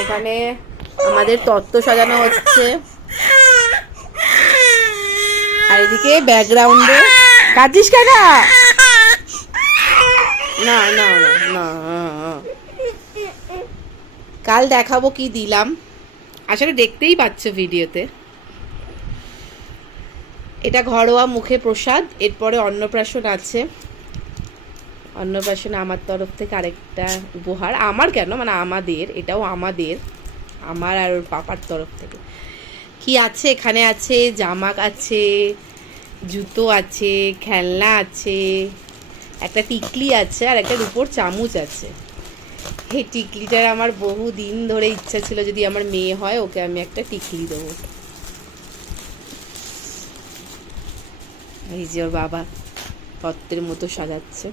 এখানে আমাদের তত্ত্ব সাজানো হচ্ছে, আর এদিকে ব্যাকগ্রাউন্ডে কাঁদছিস কেন? না না না, কাল দেখাবো কি দিলাম, আসলে দেখতেই পাচ্ছ ভিডিওতে। এটা ঘরোয়া মুখে প্রসাদ, এরপরে অন্নপ্রাশন আছে। অন্নপ্রাশনে আমার তরফ থেকে আরেকটা উপহার, আমার কেন মানে আমাদের, এটাও আমাদের, আমার আর ওর পাপার তরফ থেকে। কি আছে এখানে? আছে জামা আছে, জুতো আছে, খেলনা আছে, একটা টিকলি আছে, আর একটা রূপোর চামচ আছে। এই টিকলিটার আমার বহু দিন ধরে ইচ্ছা ছিল, যদি আমার মেয়ে হয় ওকে আমি একটা টিকলি দেবো। এই যে ওর বাবা তত্ত্বের মতো সাজাচ্ছে।